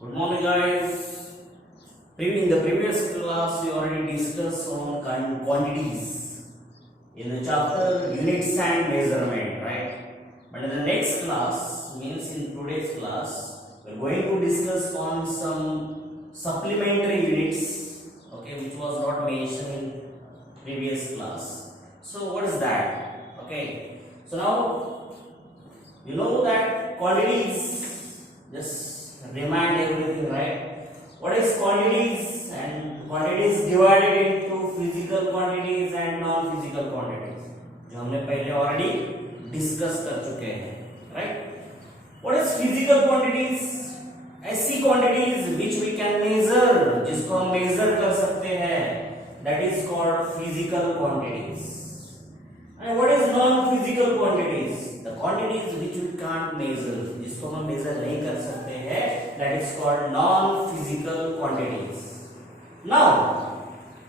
Good morning, guys. In the previous class, we already discussed on quantities in the chapter units and measurement, right? But in the next class, means in today's class, we are going to discuss on some supplementary units, okay, which was not mentioned in previous class. So, what is that? Okay. So now you know that quantities, just remind everything, right? What is quantities? And quantities divided into physical quantities and non-physical quantities, जो हमने पहले already discuss कर चुके हैं, right? What is physical quantities? ऐसी quantities which we can measure, जिसको हम measure कर सकते हैं, that is called physical quantities. And what is non-physical quantities? The quantities which we can't measure, जिसको हम measure नहीं कर सकते हैं, that is called non-physical quantities. Now,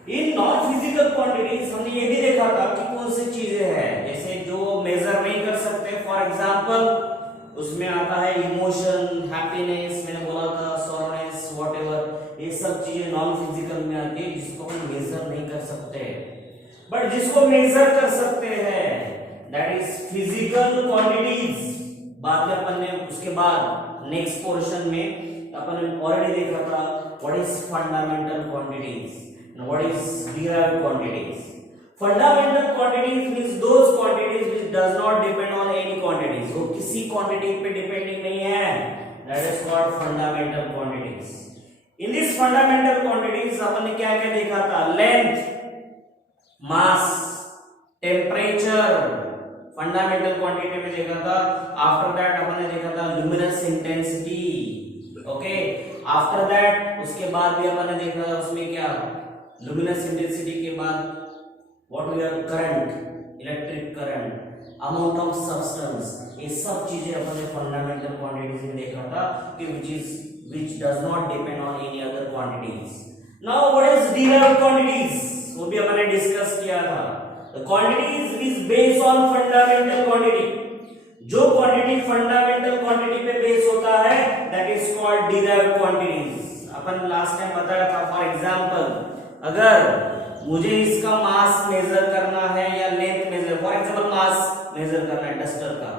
in non-physical quantities हमने ये भी देखा था कि कौन सी चीजें हैं, जैसे जो measure नहीं कर सकते, for example, उसमें आता है इमोशन, हैप्पीनेस, मैंने बोला था सॉरनेस, व्हाटएवर, ये सब चीजें non-physical में आती है, जिसको हम measure नहीं कर सकते. बट जिसको मेजर कर सकते हैं दैट इज फिजिकल क्वांटिटीज. बाद में अपन ने उसके बाद नेक्स्ट पोर्शन में अपन ने ऑलरेडी देखा था what is fundamental quantities and what is derived quantities. Fundamental quantities means those quantities which does not depend on any quantities, वो किसी क्वांटिटी पे डिपेंडिंग नहीं है, that is called fundamental quantities. In this fundamental quantities अपन ने क्या क्या देखा था? Length, mass, temperature fundamental quantity में देखा था. आफ्टर दैट अपन ने देखा था luminous intensity. Okay, after that उसके बाद भी अपन ने देखा था उसमें क्या, लुमिनस इंटेंसिटी के बाद what we are current, electric current, amount of substance, ये सब चीजें अपन ने फंडामेंटल क्वांटिटीज में देखा था कि which does not depend on any other quantities. Now what is derived quantities? वो भी अपन ने डिस्कस किया था. The quantities is based on fundamental quantity. जो क्वांटिटी फंडामेंटल क्वांटिटी पे बेस होता है that is called derived quantities. Upon last time बताया था, फॉर एग्जांपल अगर मुझे इसका मास मेजर करना है या length measure, for example mass measure करना है डस्टर का,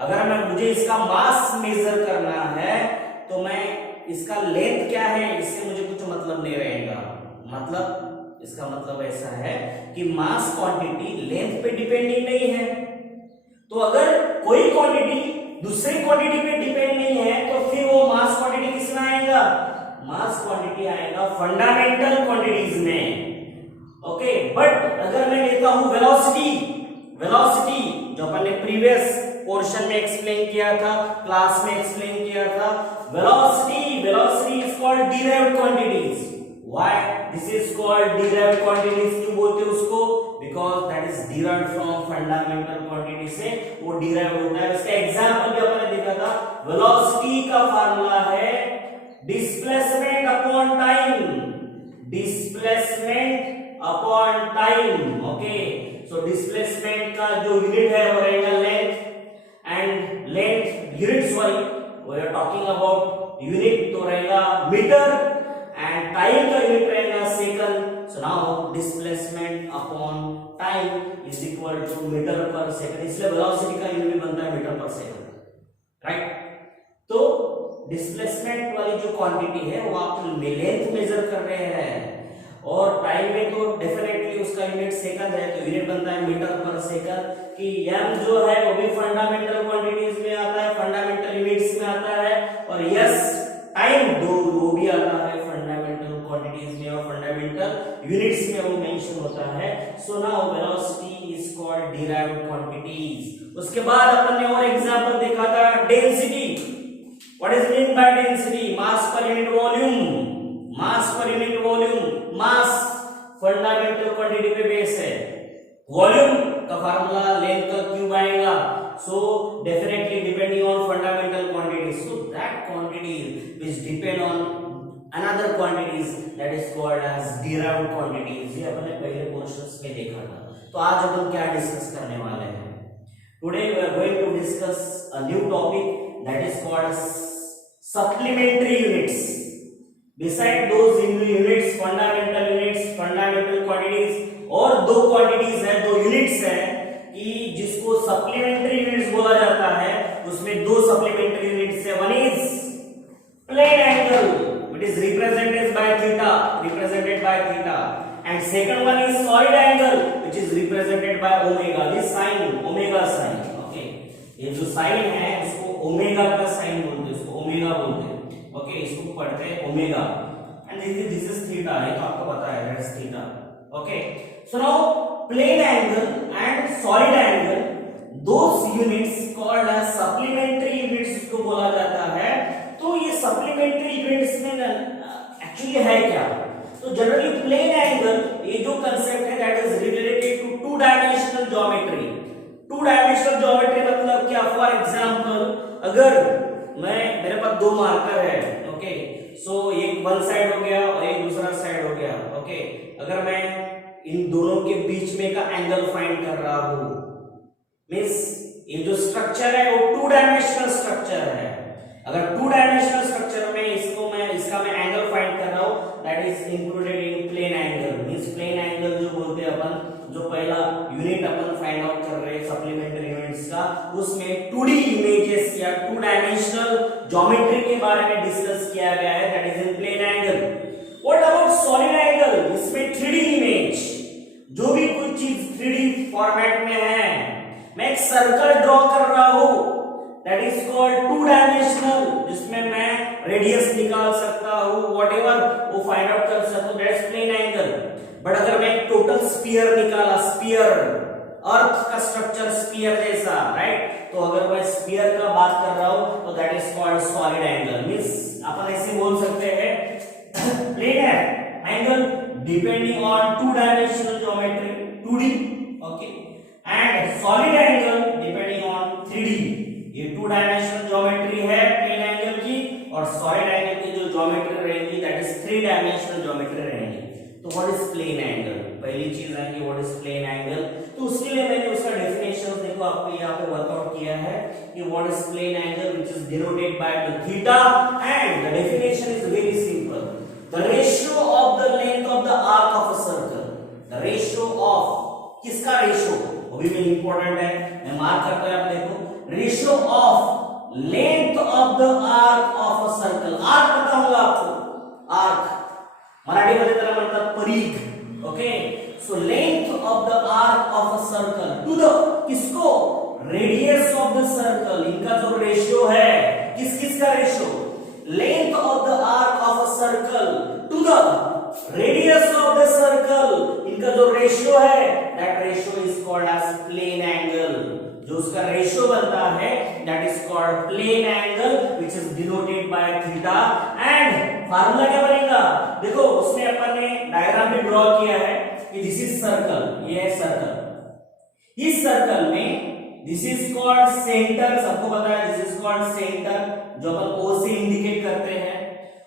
अगर मुझे इसका मास मेजर करना है तो मैं इसका लेंथ क्या है इससे मुझे कुछ मतलब नहीं रहेगा. मतलब इसका मतलब ऐसा है कि मास क्वांटिटी लेंथ पे डिपेंडिंग नहीं है. तो अगर कोई क्वांटिटी दूसरी क्वांटिटी पे डिपेंड नहीं है तो फिर वो मास क्वांटिटी किसमें आएगा? मास क्वांटिटी आएगा फंडामेंटल क्वांटिटीज में. ओके, बट अगर मैं लेता हूं वेलोसिटी, वेलोसिटी जो अपन ने प्रीवियस पोर्शन में एक्सप्लेन किया था, क्लास में एक्सप्लेन किया था, velocity is called derived quantities. Why this is called derived quantities? क्यों बोलते हैं उसको? Because that is derived from fundamental quantity से वो derived होता है. इसका एग्जाम्पल भी अपन ने देखा था. वेलोसिटी का फार्मूला है displacement upon time, displacement upon time. Okay, so displacement का जो यूनिट है वो रहेगा length, and length unit, sorry we are talking about unit, तो रहेगा मीटर, and time का यूनिट रहेगा second. so now displacement upon time is equal to metre पर सेकंड, इसलिए वेलोसिटी का यूनिट बनता है मीटर पर सेकंड, राइट. तो डिस्प्लेसमेंट वाली जो क्वांटिटी है वो आप लेंथ मेजर कर रहे हैं, और टाइम में तो डेफिनेटली उसका यूनिट सेकंड है, तो यूनिट बनता है मीटर पर सेकंड. कि m जो है वो भी फंडामेंटल क्वांटिटीज में आता है, फंडामेंटल यूनिट्स में आता है, और यस टाइम वो भी आता है फंडामेंटल क्वांटिटीज में और फंडामेंटल यूनिट्स में वो मेंशन होता है. So now velocity is called derived quantities. उसके बाद अपन ने और एग्जांपल देखा था density. What is mean by density? Mass per unit volume, mass per unit volume. Mass fundamental quantity पे बेस है, वॉल्यूम का फार्मूला लेंथ का क्यूब आएगा. So definitely depending on fundamental quantities, so that quantities which depend on another quantities that is called as derived quantities. ये अपन ने पहले portions में देखा था. तो आज अपन क्या डिस्कस करने वाले हैं? Today we are going to discuss a new topic that is called supplementary units beside those units, fundamental quantities, और दो quantities है, दो units है कि जिसको supplementary units बोला जाता है, उसमें दो supplementary units है. One is plane angle, it is represented by theta, and second one is solid angle, which is represented by omega. This sign, omega sign, okay, ये जो साइन है उसको ओमेगा का साइन बोलते हैं, इसको ओमेगा बोलते हैं. ओके, इसको पढ़ते हैं omega. And this is theta, ये तो आपको पता है, that's theta. Okay, so now plane angle and solid angle, those units called as supplementary units इसको बोला जाता है. तो ये सप्लीमेंट्री यूनिट्स में एक्चुअली है क्या? तो जनरली प्लेन एंगल, ये जो कंसेप्ट है that is related to two dimensional geometry. Two dimensional geometry मतलब क्या? फॉर एग्जांपल, अगर मेरे पास दो मार्कर है, ओके, सो एक वन साइड हो गया और एक दूसरा साइड हो गया. ओके, अगर मैं इन दोनों के बीच में का एंगल फाइंड कर रहा हूं, मींस ये जो स्ट्रक्चर है वो टू डायमेंशनल स्ट्रक्चर है. अगर टू डायमेंशनल स्ट्रक्चर में इसका मैं एंगल फाइंड कर रहा हूं, that is included in plane angle. Means plane angle जो बोलते हैं अपन, जो पहला यूनिट अपन फाइंड आउट कर रहे हैं सप्लीमेंट्री यूनिट्स का, उसमें 2D इमेजेस या टू डायमेंशनल ज्योमेट्री के बारे में डिस्कस किया गया है, that is in plane angle. What about solid angle? इसमें 3D इमेज, जो भी कुछ चीज 3D फॉर्मेट में है, मैं एक सर्कल ड्रॉ कर रहा हूं, that is called two dimensional, जिसमें मैं रेडियस निकाल सकता हूं, व्हाटएवर वो फाइंड आउट कर सकता हूं, दैट्स प्लेन एंगल. बट अगर मैं एक टोटल स्फीयर निकाला, स्फीयर, अर्थ का स्ट्रक्चर स्फीयर जैसा, राइट, तो अगर मैं स्फीयर का बात कर रहा हूं तो that is called solid angle. Means अपन ऐसे बोल सकते हैं plane angle depending on two dimensional geometry 2D, okay, and solid angle depending on 3D. ये टू डायमेंशनल ज्योमेट्री है प्लेन एंगल की, और सॉलिड एंगल की जो ज्योमेट्री रहेगी दैट इज 3 डायमेंशनल ज्योमेट्री रहेगी. तो व्हाट इज प्लेन एंगल? पहली चीज है कि व्हाट इज प्लेन एंगल. तो उसके लिए मैंने उसका डेफिनेशन देखो आपको यहाँ पे वर्कआउट किया है कि what is plane angle, which is denoted by the theta, and the definition is very simple. The ratio of the length of the arc of a circle. The ratio of, किसका ratio, वो भी मेरे important है, मैं mark करता हूं, आप देखो, ratio of length of the arc of a circle. Arc पता होगा आपको, आर्क मराठी मध्ये त्याला म्हणतात परिघ. Okay, so length of the arc of a circle to the, किसको, रेडियस ऑफ द सर्कल. इनका जो रेशियो है, किस का ratio, length of the arc of a circle to the radius of the circle, इनका जो रेशियो है that ratio is called as plane angle. जो उसका रेशियो बनता है that is called plane angle, which is denoted by theta. And formula क्या बनेगा, देखो उसमें अपन ने डायग्राम भी ड्रॉ किया है कि दिस इज सर्कल, ये है सर्कल. इस सर्कल में दिस इज कॉल्ड सेंटर, सबको पता है दिस इज कॉल्ड सेंटर, जो अपन O से इंडिकेट करते हैं.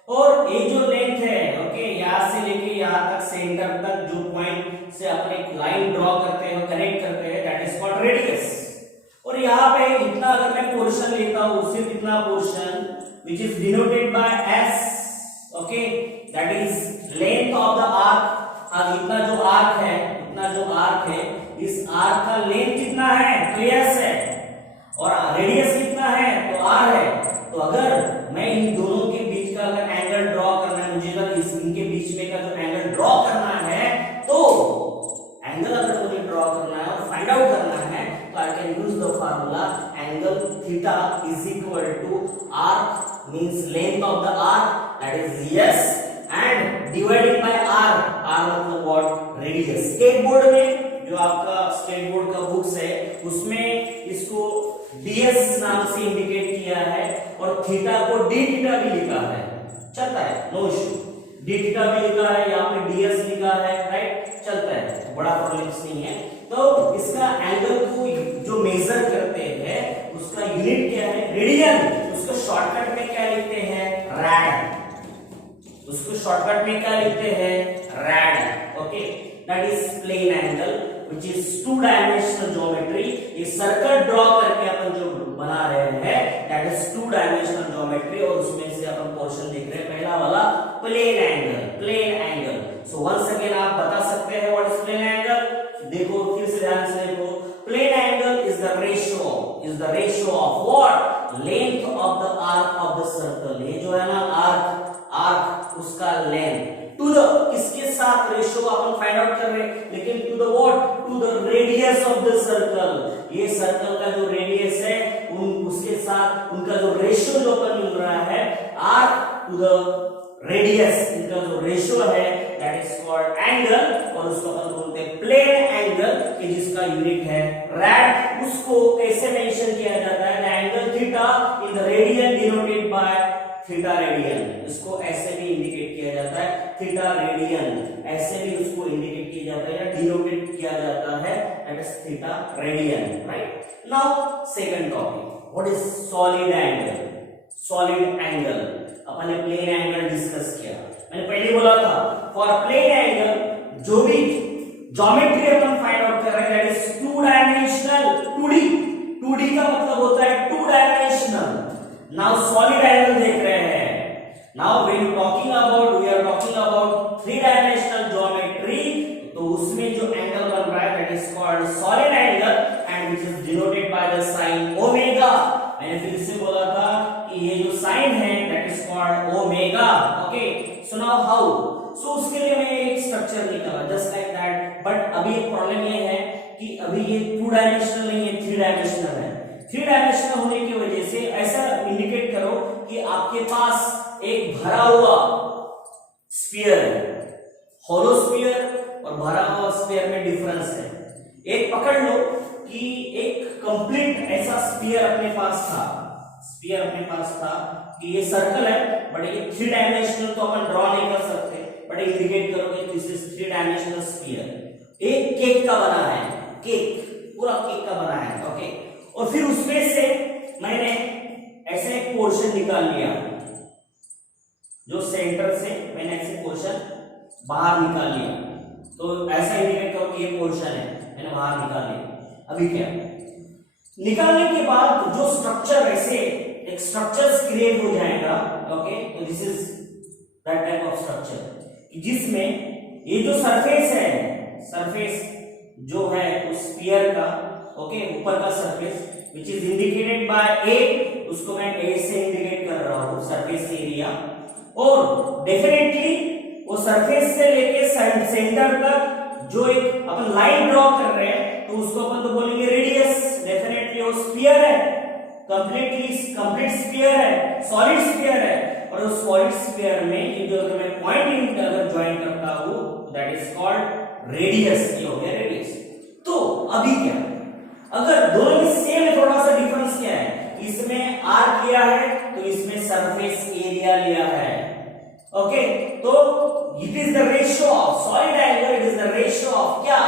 और ये जो लेंथ है, ओके, यहां से लेके यहां तक सेंटर तक जो पॉइंट से अपन एक लाइन ड्रॉ करते हैं, कनेक्ट करते हैं, दैट इज कॉल्ड रेडियस. और यहाँ पे इतना अगर मैं पोर्शन लेता हूं, सिर्फ इतना portion which is denoted by S, okay, that is length of the arc. इतना जो आर्क है, इस आर्क का लेंथ कितना है, तो S है, और रेडियस कितना है, तो R है. तो अगर मैं इन दोनों के बीच का अगर एंगल ड्रॉ करना है, मुझे अगर इनके बीच में का जो एंगल ड्रॉ करना है, तो एंगल अगर मुझे ड्रॉ करना है और फाइंड आउट करना है, तो I can use the formula angle theta is equal to arc, means length of the arc, that is S, and divided by R. R मतलब व्हाट, रेडियस. स्केट बोर्ड में जो आपका स्केट बोर्ड का books है, उसमें इसको ds नाम से इंडिकेट किया है, और थीटा को d थीटा भी लिखा है, चलता है, नो इश्यू. d थीटा भी लिखा है, यहाँ पे ds लिखा है, राइट, चलता है, बड़ा प्रॉब्लम नहीं है. तो इसका एंगल को जो मेजर करते हैं उसका यूनिट क्या है, रेडियन. उसको शॉर्टकट में क्या लिखते हैं, रैड. उसको शॉर्टकट में क्या लिखते हैं, rad. Okay, that is plane angle which is two dimensional geometry. ये सर्कल ड्रॉ करके अपन जो बना रहे हैं that is two dimensional geometry, और उसमें द रेडियस, इनका जो रेशियो है दैट इज कॉल्ड एंगल, और उसको अपन बोलते हैं प्लेन एंगल कि जिसका यूनिट है रैड। उसको कैसे मेंशन किया जाता है, the angle theta in the radian denoted by theta radian, इसको ऐसे भी इंडिकेट किया जाता है थीटा रेडियन, ऐसे भी उसको इंडिकेट किया जाता है या डिनोटेट किया जाता है that is theta radian, right. Now second topic, what is solid angle. Solid angle अपन ने प्लेन एंगल डिस्कस किया, मैंने पहले बोला था फॉर प्लेन एंगल जो भी ज्योमेट्री अपन फाइंड आउट कर रहे हैं that is two dimensional, 2D, 2D का मतलब होता है two dimensional. Now solid angle देख रहे हैं, now when we are talking about 3 dimensional geometry, तो उसमें जो एंगल बन रहा है that is called solid angle and which is denoted by the sign omega. मैंने फिर से बोला था कि ये जो साइन है that is called omega, okay. So now how, so उसके लिए मैं एक स्ट्रक्चर निकाला जस्ट लाइक दैट, बट अभी एक प्रॉब्लम ये है कि अभी ये 2 डायमेंशनल नहीं है, 3 डायमेंशनल है। 3 डायमेंशनल होने की वजह से ऐसा इंडिकेट करो कि आपके पास एक भरा हुआ स्फीयर है, होलो स्फीयर और भरा हुआ स्फीयर में डिफरेंस है। एक पकड़ लो कि एक कंप्लीट ऐसा स्फीयर अपने पास था, स्फीयर अपने पास था कि ये सर्कल है बट ये 3 डायमेंशनल तो अपन ड्रॉ नहीं कर सकते, बट इंडिकेट करो कि दिस इज 3 डायमेंशनल स्फीयर। एक केक का बना है, केक पूरा केक का बना है, ओके। और फिर उसमें से मैंने ऐसे एक पोर्शन निकाल लिया, जो सेंटर से मैंने ऐसे पोर्शन बाहर निकाल लिया, तो ऐसा इंडिकेट करो कि ये पोर्शन है, मैंने बाहर निकाल लिया। अभी क्या निकालने के बाद जो स्ट्रक्चर ऐसे एक स्ट्रक्चर क्रिएट हो जाएगा, ओके। तो this is that type of structure जिसमें ये जो सरफेस है, सरफेस जो है उस स्फीयर का, ओके, ऊपर का surface which is indicated by A, उसको मैं A से इंडिकेट कर रहा हूँ सरफेस एरिया, और डेफिनेटली वो सरफेस से लेके सेंटर तक जो एक अपन लाइन ड्रॉ कर रहे हैं तो उसको अपन तो बोलेंगे रेडियस। डेफिनेटली वो स्फीयर है, कंप्लीट स्फीयर है, सॉलिड स्फीयर है, और उस सॉलिड स्फीयर में ये जो अगर मैं पॉइंट अगर ज्वाइन करता हूँ दैट इज कॉल्ड रेडियस, ये हो गया रेडियस। तो अभी क्या, अगर दोनों में सेम है, थोड़ा सा डिफरेंस क्या है, इसमें आर्क लिया है तो इसमें सरफेस एरिया लिया है, ओके। तो it is the ratio of solid angle, it is the ratio of क्या,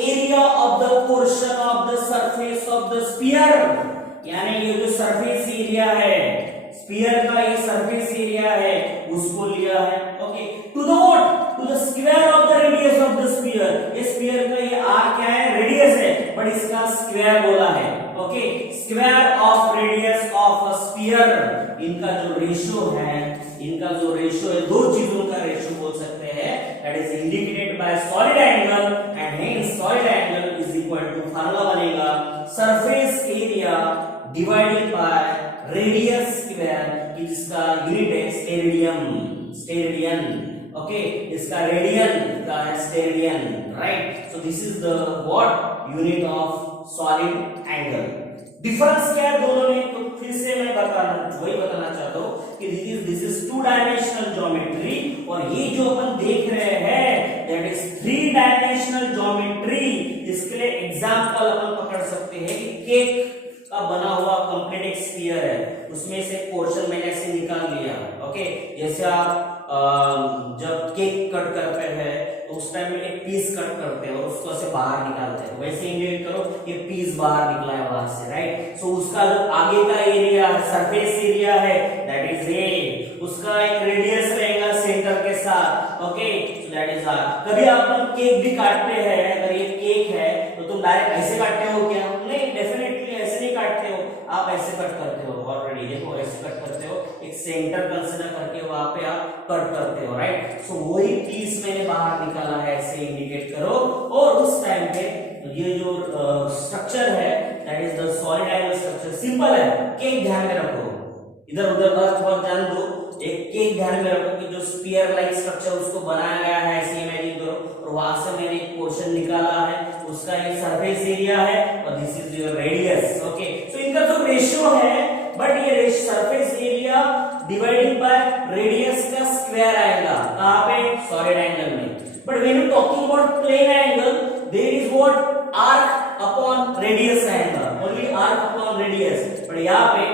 area of the portion of the surface of the sphere, यानी ये जो सरफेस एरिया है स्फीयर का, ये सरफेस एरिया है उसको लिया है, okay, to the what, to the square of the radius of the sphere. ये स्फीयर का ये आर क्या है, रेडियस है, बट इसका स्क्वायर बोला है, okay, square of radius of a sphere. इनका जो रेशियो है, इनका जो रेशियो है, दो चीजों का रेशियो बोल सकते हैं, that is indicated by solid angle and hence solid angle is equal to, formula बनेगा surface area divided by radius square, जिसका यूनिट है स्टेरेडियन, स्टेरेडियन, ओके, इसका रेडियन का है steradian, right. So this is the what unit of solid angle. Difference क्या है दोनों में, तो फिर से मैं वही बताना चाहता हूं कि दिस इज 2 डायमेंशनल ज्योमेट्री, और ये जो अपन देख रहे हैं दैट इज 3 डायमेंशनल ज्योमेट्री। इसके लिए एग्जांपल अपन पकड़ सकते हैं कि केक का बना हुआ कंप्लीट एक स्फीयर है, उसमें से पोर्शन मैंने ऐसे निकाल लिया, ओके। जैसे आप जब केक कट करते हैं तो उस टाइम में एक पीस कट करते हैं और उसको ऐसे बाहर निकालते हैं, वैसे इंडिकेट करो ये पीस बाहर निकला है वहां से, राइट। सो उसका जो आगे का एरिया सरफेस एरिया है दैट इज ए, उसका एक रेडियस रहेगा सेंटर के साथ, okay, so that is R. कभी आप केक भी काटते हैं, अगर ये केक है तो तुम डायरेक्ट ऐसे काटते हो क्या, नहीं, डेफिनेटली ऐसे नहीं काटते हो, आप ऐसे कट करते हो, ऑलरेडी देखो ऐसे कट करते हो, एक सेंटर कंसीडर करके वहां पे आप कट करते हो, राइट। सो वही पीस मैंने बाहर निकाला है, ऐसे इंडिकेट करो, और उस टाइम पे ये जो स्ट्रक्चर है that is the solid angle structure, simple है। केक ध्यान में रखो, इधर उधर का थोड़ा जान दो, एक केक ध्यान में रखो कि जो स्फीयर लाइक स्ट्रक्चर उसको बनाया गया है, ऐसे इमेजिन करो, और वहां से मैंने एक पोर्शन निकाला है, उसका ये सरफेस एरिया है और this is your radius, okay. So इनका जो रेशियो है, बट ये surface area divided by radius square आएगा, कहां पे, सॉलिड एंगल में। But when you talking about plane angle, there is what, arc upon radius आएगा, only arc upon radius. But यहाँ पे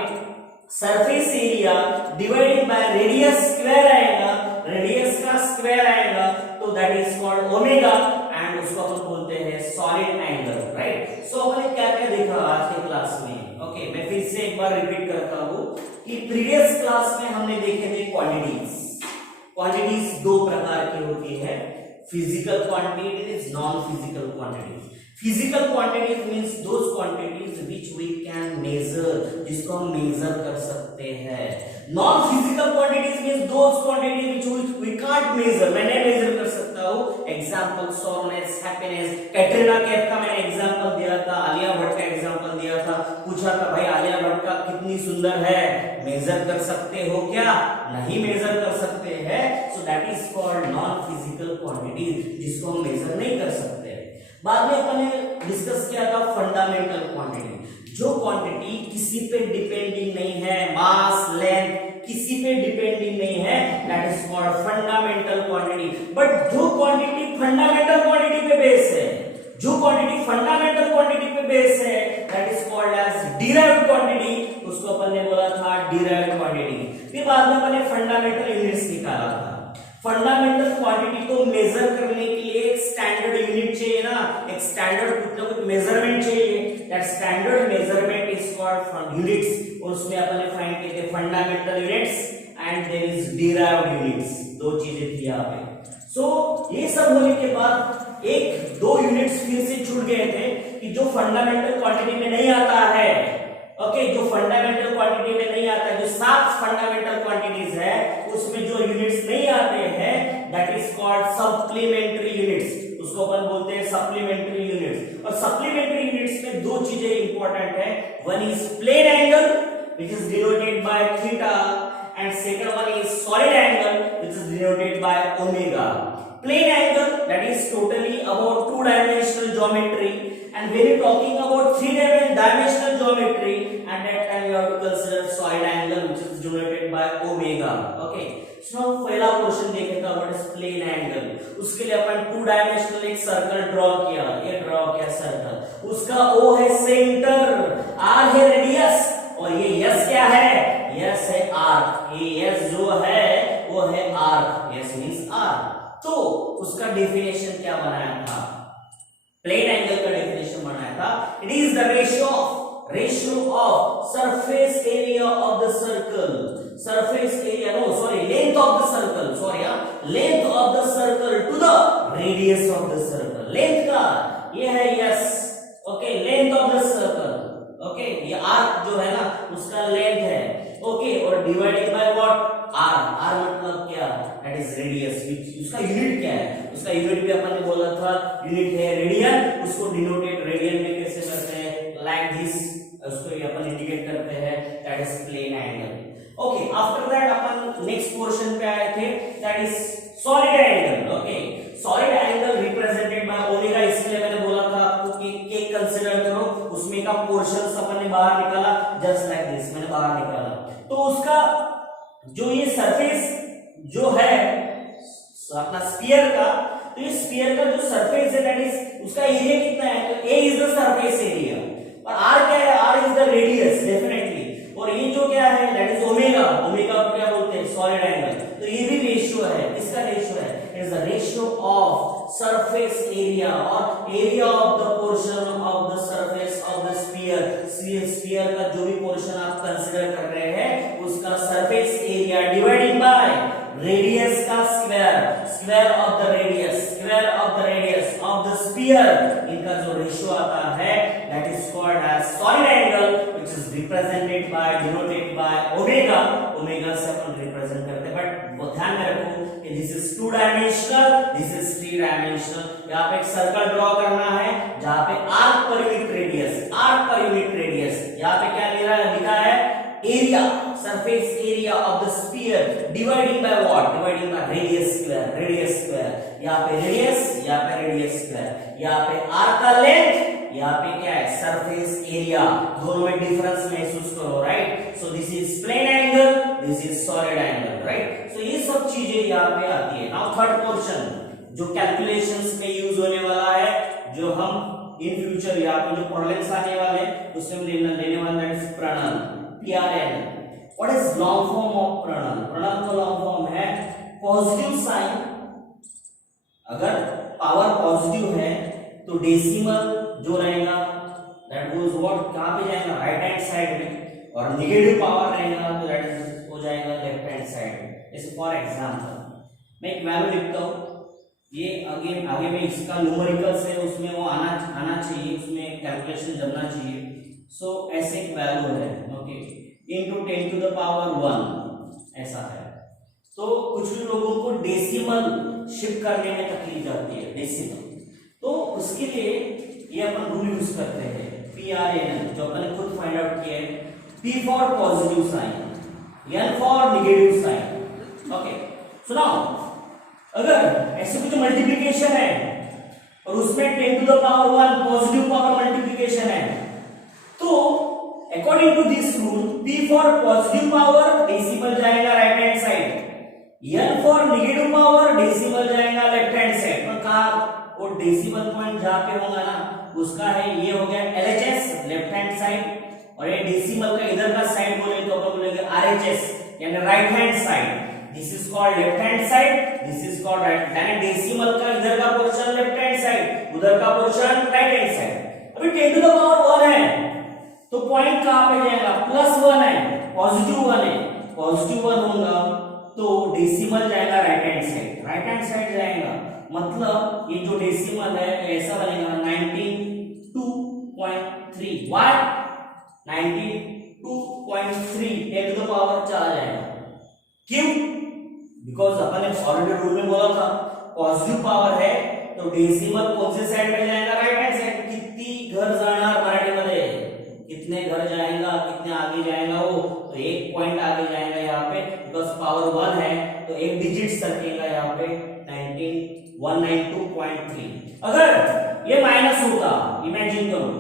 surface area divided by radius square आएगा, radius का square आएगा, तो that is called omega, and उसको अपन बोलते हैं सॉलिड एंगल, राइट। सो अपने क्या क्या देखा आज के क्लास में, ओके मैं फिर से एक बार रिपीट करता हूं कि प्रीवियस क्लास में हमने देखे थे क्वांटिटीज। क्वांटिटीज दो प्रकार की होती है, physical quantities, non physical quantities. Physical quantities means those quantities which we can measure, जिसको हम मेजर कर सकते हैं। Non physical quantities means those quantities which we can't measure, मैं नहीं मेजर कर सकता हूं। Example sourness, happiness, Katrina Kaif का मैंने एग्जांपल दिया था, आलिया भट्ट का एग्जांपल दिया था, पूछा था भाई आलिया भट्ट का कितनी सुंदर है, मेजर कर सकते हो क्या, नहीं मेजर कर सकते हैं। सो that is called non physical quantities, जिसको हम मेजर नहीं कर सकते। बाद में अपन ने डिस्कस किया था फंडामेंटल क्वांटिटी, जो क्वांटिटी किसी पे डिपेंडिंग नहीं है, मास, लेंथ किसी पे डिपेंडिंग नहीं है, that is called fundamental quantity. But जो क्वांटिटी फंडामेंटल क्वांटिटी पे बेस है, जो क्वांटिटी फंडामेंटल क्वांटिटी पे बेस है, that is called as derived quantity, उसको अपन ने बोला था डिराइव्ड क्वांटिटी। फिर बाद में अपन ने फंडामेंटल यूनिट्स निकाला था। फंडामेंटल क्वांटिटी को मेजर करने के लिए एक स्टैंडर्ड यूनिट चाहिए ना, एक स्टैंडर्ड कुछ ना कुछ मेजरमेंट चाहिए, that standard measurement is called units. और उसमें अपन ने फाइंड किए थे fundamental units and there is derived units, दो चीजें थी यहाँ पे। सो ये सब होने के बाद एक दो यूनिट्स फिर से छूट गए थे कि जो फंडामेंटल क्वांटिटी में नहीं आता है, ओके जो फंडामेंटल क्वांटिटी में नहीं आता है, जो 7 फंडामेंटल क्वांटिटीज है उसमें जो यूनिट्स नहीं आते हैं, that is called supplementary units, उसको अपन बोलते हैं सप्लीमेंट्री यूनिट्स। और सप्लीमेंट्री यूनिट्स में दो चीजें इंपॉर्टेंट है, one is plane angle which is denoted by theta, and second one is solid angle which is denoted by omega. Plane angle, that is totally about two-dimensional geometry, and when you talking about three-dimensional geometry, at that time you have to consider solid angle which is denoted by omega. Okay, so पहला question देखे था what is plane angle। उसके लिए अपन two-dimensional एक circle draw किया, ये draw किया circle, उसका O है सेंटर, R है रेडियस, और ये S क्या है, S है आर्क। ये S जो है वो है आर्क, S मींस आर्क। तो उसका डेफिनेशन क्या बनाया था, प्लेन एंगल का डेफिनेशन बनाया था, it is the ratio of surface area of the circle, surface area length of the circle, length of the circle to the radius of the circle. Length का ये है yes, okay length of the circle, okay ये arc जो है ना उसका length है, okay और divided by what, R. R मतलब क्या, दैट इज रेडियस। उसका यूनिट क्या है, उसका यूनिट भी अपन ने बोला था, यूनिट है रेडियन। उसको डिनोटेट रेडियन में कैसे करते हैं, लाइक दिस, उसको अपन इंडिकेट करते हैं, that is plane angle. Okay after that अपन नेक्स्ट पोर्शन पे आए थे, that is solid angle. Okay solid angle represented by omega, इसलिए मैंने बोला था आपको कि के कंसीडर करो, उसमें का पोर्शंस अपन ने बाहर निकाला, जस्ट लाइक दिस मैंने बाहर निकाला। तो उसका जो ये सरफेस जो है अपना स्फीयर का, तो ये स्फीयर का जो सरफेस है दैट इज उसका एरिया कितना है, तो A is the surface area, और R क्या है, R is the radius definitely, और ये जो क्या है दैट इज ओमेगा। ओमेगा को क्या बोलते हैं, सॉलिड एंगल। तो ये भी रेशियो है, इसका रेशियो है, it is the ratio of surface area और area of the portion of the surface of the sphere. Sphere का जो भी पोर्शन आप कंसीडर कर रहे हैं उसका surface area dividing by radius का square, square of the radius, square of the radius of the sphere, इनका जो रेशियो आता है that is called as solid angle which is represented by, denoted by omega. Omega से अपन represent करते हैं, but ध्यान में रखो कि this is two dimensional, this is three dimensional. यहाँ पे एक सर्कल ड्रॉ करना है जहाँ पे arc per unit radius, arc per unit radius, यहाँ पे क्या लिखा है area, surface area of the sphere dividing by what, dividing by radius square, radius square. यहाँ पे रेडियस, यहाँ पे रेडियस स्क्वायर, यहाँ पे आर्क का लेंथ, यहाँ पे क्या है सरफेस एरिया, दोनों में डिफरेंस महसूस करो, right. So this is plane angle, this is solid angle, right. So ये सब चीजें यहाँ पे आती है। नाउ थर्ड पोर्शन जो कैलकुलेशंस में यूज होने वाला है, जो हम इन फ्यूचर यहाँ पे जो प्रॉब्लम्स आने वाले हैं उसमें लेने वाला है प्रणल, PRN। What is long form of प्रणल? प्रणल का लॉन्ग फॉर्म है पॉजिटिव साइन। अगर पावर पॉजिटिव है तो डेसिमल जो रहेगा दैट गोज व्हाट, कहां पे जाएगा? राइट हैंड साइड में। और नेगेटिव पावर रहेगा तो दैट हो जाएगा लेफ्ट हैंड साइड में। जैसे फॉर एग्जांपल मैं एक वैल्यू लिखता हूं, ये आगे में इसका न्यूमेरिकल्स है, उसमें वो आना चाहिए, उसमें कैलकुलेशन जमना चाहिए। सो ऐसे एक वैल्यू है, okay, into 10 to the power 1 ऐसा है। तो कुछ लोगों को डेसिमल शिफ्ट करने में तकलीफ आती है, डेसिमल। तो उसके लिए ये अपन रूल यूज करते हैं PRN, जो अपन खुद फाइंड आउट किया है। P for positive sign, N for negative sign. Okay, सुनाओ, अगर ऐसे कुछ मल्टीप्लिकेशन है और उसमें 10 to the power 1 positive power multiplication है, तो according to this rule P for positive power decimal जाएगा right hand side, N for negative power decimal जाएगा लेफ्ट हैंड साइड। पर कहा वो डेसिमल पॉइंट जहां पे होगा ना उसका है, ये हो गया LHS लेफ्ट हैंड साइड, और ये डेसिमल का इधर का साइड बोले तो अपन बोलेंगे RHS यानी right hand side. This is called left hand side, this is called right. यानी डेसिमल का इधर का पोर्शन लेफ्ट हैंड साइड, उधर का पोर्शन राइट हैंड साइड। अभी 10 टू द पावर 1 है तो पॉइंट कहां पे जाएगा? +1 है, पॉजिटिव 1 है, पॉजिटिव 1 होगा तो डेसिमल जाएगा right hand side, right hand side जाएगा। मतलब ये जो डेसिमल है ऐसा बनेगा 92.3। व्हाट? 92.3 10 टू द पावर चला जाएगा। क्यों? बिकॉज अपन ने ऑलरेडी रूल में बोला था पॉजिटिव पावर है तो डेसिमल कौन से साइड में जाएगा? Right hand side. कितनी घर जाणार मराठी मध्ये, कितने घर जाएगा, कितने आगे जाएगा वो? तो एक पॉइंट आगे जाएगा यहाँ पे, बिकॉज पावर 1 है तो एक डिजिट सरकेगा यहाँ पे 192.3। अगर ये माइनस होता, इमेजिन करो,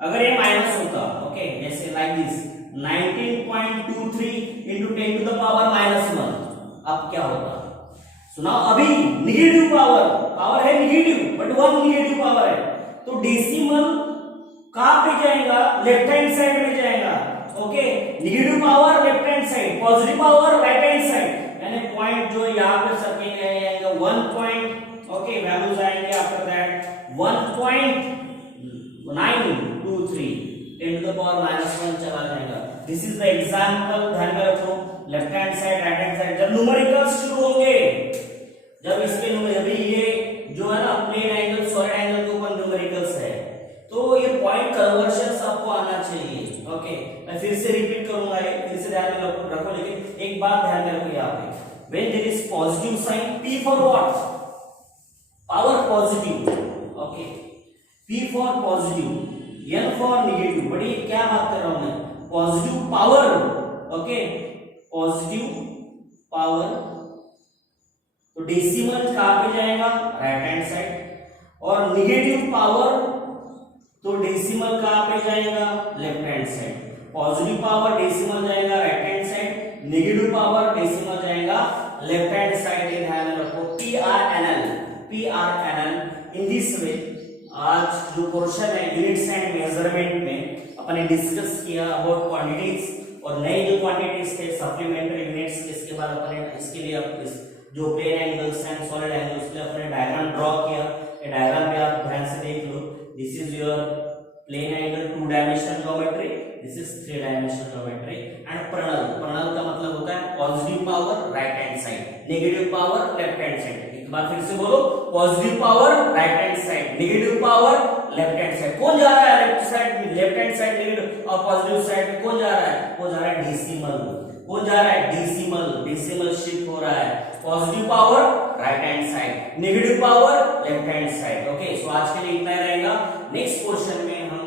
अगर ये माइनस होता, ओके, जैसे like this 19.23 into 10 to the power -1, अब क्या होता? सुनाओ, अभी नेगेटिव पावर है नेगेटिव, बट 1 नेगेटिव पावर है तो डेसिमल कहां पे जाएगा? लेफ्ट हैंड साइड में जाएगा। Okay, negative power left hand side, positive power right hand side. यानी पॉइंट जो यहाँ पे सरकेगा आएगा 1 पॉइंट, ओके, वैल्यूज आएंगे after that 1.923 10 to the power -1 चला जाएगा। दिस इज द एग्जांपल, ध्यान में रखो। Left hand side right hand side जब न्यूमेरिकल्स शुरू होंगे, जब इसके अभी ये जो है ना प्लेन एंगल सॉलिड एंगल के ऊपर न्यूमेरिकल्स है तो ये पॉइंट कन्वर्जन आपको आना चाहिए। ओके, मैं फिर से रिपीट करूंगा, फिर से ध्यान में रखो, लेकिन एक बात ध्यान में रखो यहाँ पे, when there is positive sign P for what? Power positive, okay, P for positive, N for negative. बड़ी क्या बात कर रहा हूं मैं? Positive power, okay, positive power तो डेसिमल कहां पे जाएगा? Right hand side. और नेगेटिव पावर तो डेसिमल कहां पे जाएगा? Left hand side. Positive power decimal जाएगा right hand side, negative power decimal जाएगा लेफ्ट हैंड साइड। ध्यान रखो PRNL इन दिस वे। आज जो पोर्शन है यूनिट्स एंड मेजरमेंट में अपन ने डिस्कस किया अबाउट क्वांटिटीज और नए जो क्वांटिटीज थे सप्लीमेंट्री यूनिट्स। इसके बाद अपन ने इसके लिए जो plane angles and solid angles के लिए अपने डायग्राम ड्रॉ किया। ये डायग्राम भी आप ध्यान से देख लो। This is your plane angle 2 dimensional geometry, this is 3 dimensional geometry. And प्रणल का मतलब होता है positive power right hand side, negative power left hand side. एक बार फिर से बोलो, positive power right hand side, negative power left hand side. कौन जा रहा है लेफ्ट साइड में? लेफ्ट हैंड साइड नेगेटिव, और पॉजिटिव साइड में कौन जा रहा है? वो जा रहा है डेसिमल। कौन जा रहा है? डेसिमल शिफ्ट हो रहा है। Positive power right hand side, negative power left hand side. Okay, so आज के लिए इतना ही रहेगा। नेक्स्ट पोर्शन में हम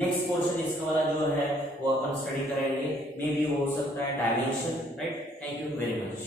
इसका वाला जो है वो अपन स्टडी करेंगे। मे बी हो सकता है dimension, right. Thank you very much.